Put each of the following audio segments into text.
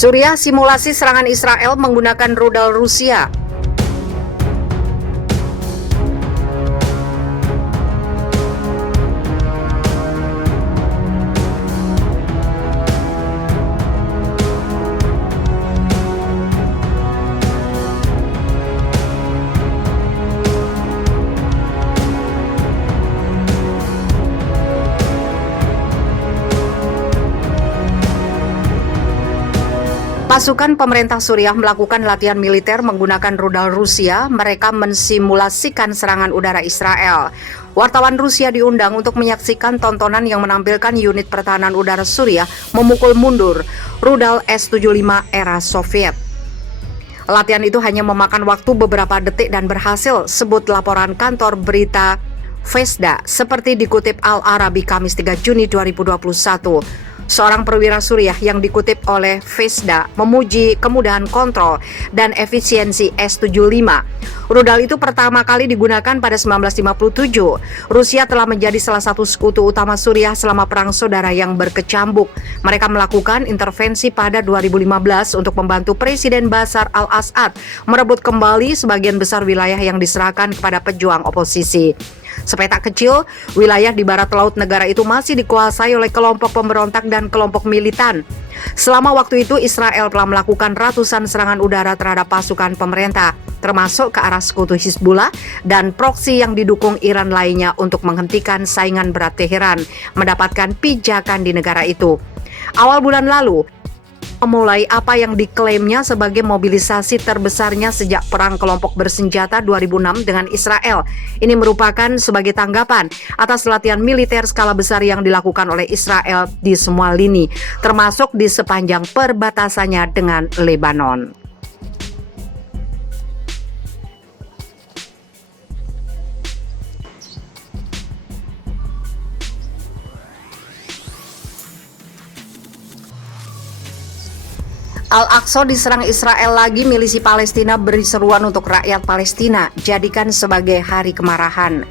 Suriah simulasi serangan Israel menggunakan rudal Rusia. Pasukan pemerintah Suriah melakukan latihan militer menggunakan rudal Rusia. Mereka mensimulasikan serangan udara Israel. Wartawan Rusia diundang untuk menyaksikan tontonan yang menampilkan unit pertahanan udara Suriah memukul mundur rudal S-75 era Soviet. Latihan itu hanya memakan waktu beberapa detik dan berhasil, sebut laporan kantor berita Vesda, seperti dikutip Al Arabi Kamis 3 Juni 2021. Seorang perwira Suriah yang dikutip oleh Vesda memuji kemudahan kontrol dan efisiensi S-75. Rudal itu pertama kali digunakan pada 1957. Rusia telah menjadi salah satu sekutu utama Suriah selama perang saudara yang berkecambuk. Mereka melakukan intervensi pada 2015 untuk membantu Presiden Bashar al-Assad merebut kembali sebagian besar wilayah yang diserahkan kepada pejuang oposisi. Sepetak kecil, wilayah di barat laut negara itu masih dikuasai oleh kelompok pemberontak dan kelompok militan. Selama waktu itu, Israel telah melakukan ratusan serangan udara terhadap pasukan pemerintah, termasuk ke arah sekutu Hizbullah dan proksi yang didukung Iran lainnya untuk menghentikan saingan berat Teheran mendapatkan pijakan di negara itu. Awal bulan lalu, memulai apa yang diklaimnya sebagai mobilisasi terbesarnya sejak perang kelompok bersenjata 2006 dengan Israel. Ini merupakan sebagai tanggapan atas latihan militer skala besar yang dilakukan oleh Israel di semua lini, termasuk di sepanjang perbatasannya dengan Lebanon. Al-Aqsa diserang Israel lagi, milisi Palestina beri seruan untuk rakyat Palestina, jadikan sebagai hari kemarahan.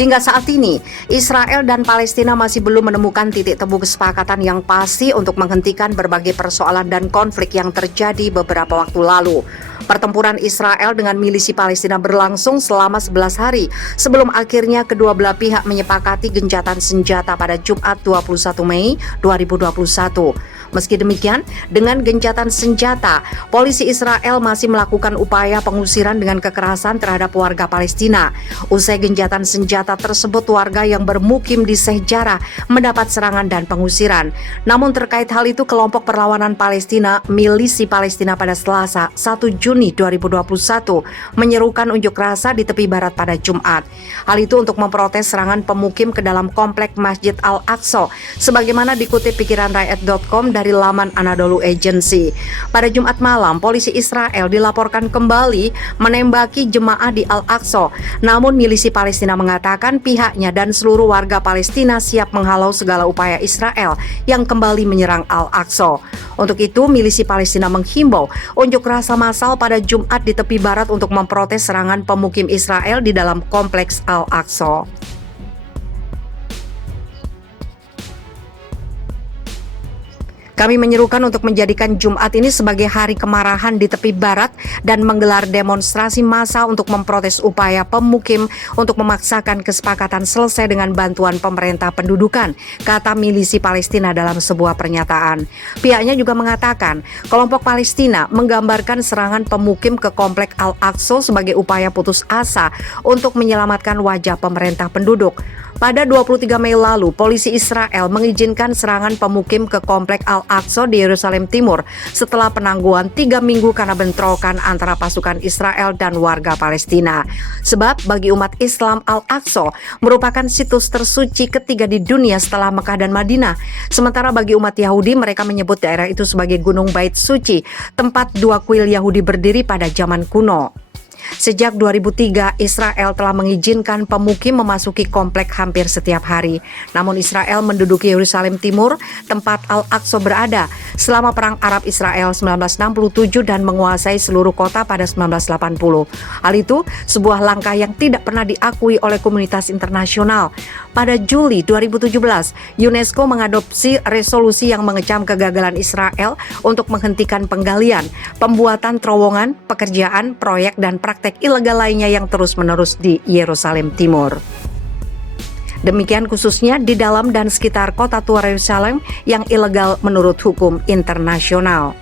Hingga saat ini, Israel dan Palestina masih belum menemukan titik temu kesepakatan yang pasti untuk menghentikan berbagai persoalan dan konflik yang terjadi beberapa waktu lalu. Pertempuran Israel dengan milisi Palestina berlangsung selama 11 hari sebelum akhirnya kedua belah pihak menyepakati gencatan senjata pada Jumat 21 Mei 2021. Meski demikian, dengan gencatan senjata, polisi Israel masih melakukan upaya pengusiran dengan kekerasan terhadap warga Palestina. Usai gencatan senjata tersebut, warga yang bermukim di Sheikh Jarrah mendapat serangan dan pengusiran. Namun terkait hal itu, kelompok perlawanan Palestina, milisi Palestina pada Selasa 1 Juni 2021 menyerukan unjuk rasa di tepi barat pada Jumat. Hal itu untuk memprotes serangan pemukim ke dalam komplek Masjid Al-Aqsa, sebagaimana dikutip pikiranrakyat.com dari laman Anadolu Agency. Pada Jumat malam, polisi Israel dilaporkan kembali menembaki jemaah di Al-Aqsa. Namun milisi Palestina mengatakan pihaknya dan seluruh warga Palestina siap menghalau segala upaya Israel yang kembali menyerang Al-Aqsa. Untuk itu, milisi Palestina menghimbau unjuk rasa massal pada Jumat di tepi barat untuk memprotes serangan pemukim Israel di dalam kompleks Al-Aqsa. Kami menyerukan untuk menjadikan Jumat ini sebagai hari kemarahan di tepi barat dan menggelar demonstrasi massal untuk memprotes upaya pemukim untuk memaksakan kesepakatan selesai dengan bantuan pemerintah pendudukan, kata milisi Palestina dalam sebuah pernyataan. Pihaknya juga mengatakan kelompok Palestina menggambarkan serangan pemukim ke komplek Al-Aqsa sebagai upaya putus asa untuk menyelamatkan wajah pemerintah penduduk. Pada 23 Mei lalu, polisi Israel mengizinkan serangan pemukim ke komplek Al-Aqsa di Yerusalem Timur setelah penangguhan 3 minggu karena bentrokan antara pasukan Israel dan warga Palestina. Sebab bagi umat Islam, Al-Aqsa merupakan situs tersuci ketiga di dunia setelah Mekah dan Madinah. Sementara bagi umat Yahudi, mereka menyebut daerah itu sebagai Gunung Bait Suci, tempat dua kuil Yahudi berdiri pada zaman kuno. Sejak 2003, Israel telah mengizinkan pemukim memasuki komplek hampir setiap hari. Namun Israel menduduki Yerusalem Timur, tempat Al-Aqsa berada, selama Perang Arab-Israel 1967 dan menguasai seluruh kota pada 1980. Hal itu sebuah langkah yang tidak pernah diakui oleh komunitas internasional. Pada Juli 2017, UNESCO mengadopsi resolusi yang mengecam kegagalan Israel untuk menghentikan penggalian, pembuatan terowongan, pekerjaan, proyek, dan praktek ilegal lainnya yang terus-menerus di Yerusalem Timur. Demikian khususnya di dalam dan sekitar kota tua Yerusalem yang ilegal menurut hukum internasional.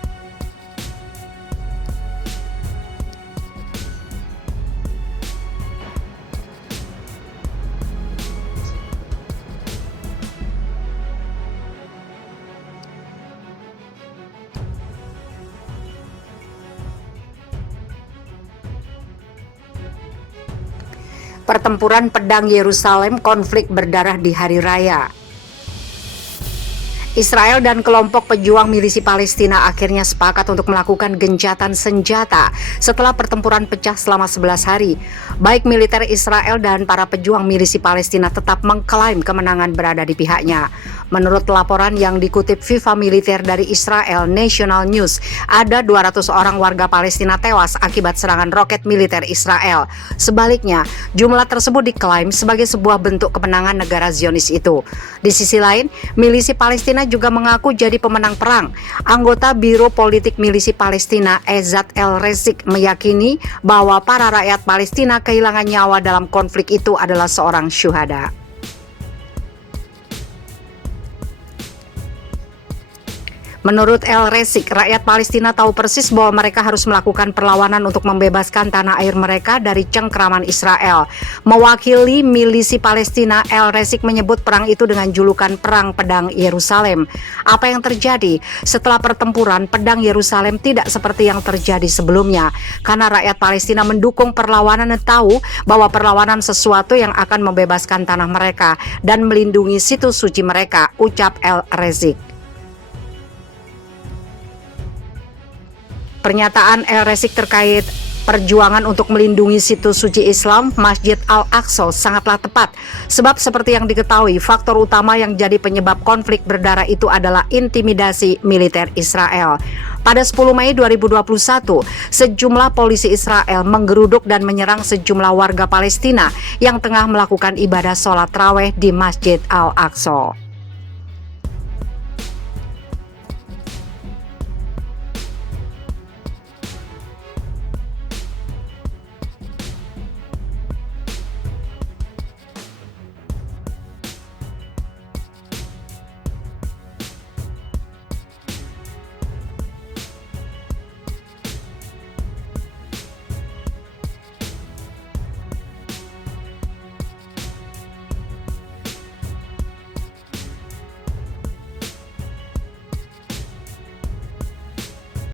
Pertempuran pedang Yerusalem, konflik berdarah di hari raya. Israel dan kelompok pejuang milisi Palestina akhirnya sepakat untuk melakukan gencatan senjata setelah pertempuran pecah selama 11 hari. Baik militer Israel dan para pejuang milisi Palestina tetap mengklaim kemenangan berada di pihaknya. Menurut laporan yang dikutip FIFA militer dari Israel National News, ada 200 orang warga Palestina tewas akibat serangan roket militer Israel. Sebaliknya, jumlah tersebut diklaim sebagai sebuah bentuk kemenangan negara Zionis itu. Di sisi lain, milisi Palestina juga mengaku jadi pemenang perang. Anggota Biro Politik Milisi Palestina Ezat El-Rezik meyakini bahwa para rakyat Palestina kehilangan nyawa dalam konflik itu adalah seorang syuhada. Menurut El-Rezik, rakyat Palestina tahu persis bahwa mereka harus melakukan perlawanan untuk membebaskan tanah air mereka dari cengkraman Israel. Mewakili milisi Palestina, El-Rezik menyebut perang itu dengan julukan Perang Pedang Yerusalem. Apa yang terjadi setelah pertempuran pedang Yerusalem tidak seperti yang terjadi sebelumnya, karena rakyat Palestina mendukung perlawanan dan tahu bahwa perlawanan sesuatu yang akan membebaskan tanah mereka dan melindungi situs suci mereka, ucap El-Rezik. Pernyataan El-Rezik terkait perjuangan untuk melindungi situs suci Islam, Masjid Al-Aqsa, sangatlah tepat. Sebab seperti yang diketahui, faktor utama yang jadi penyebab konflik berdarah itu adalah intimidasi militer Israel. Pada 10 Mei 2021, sejumlah polisi Israel menggeruduk dan menyerang sejumlah warga Palestina yang tengah melakukan ibadah sholat tarawih di Masjid Al-Aqsa.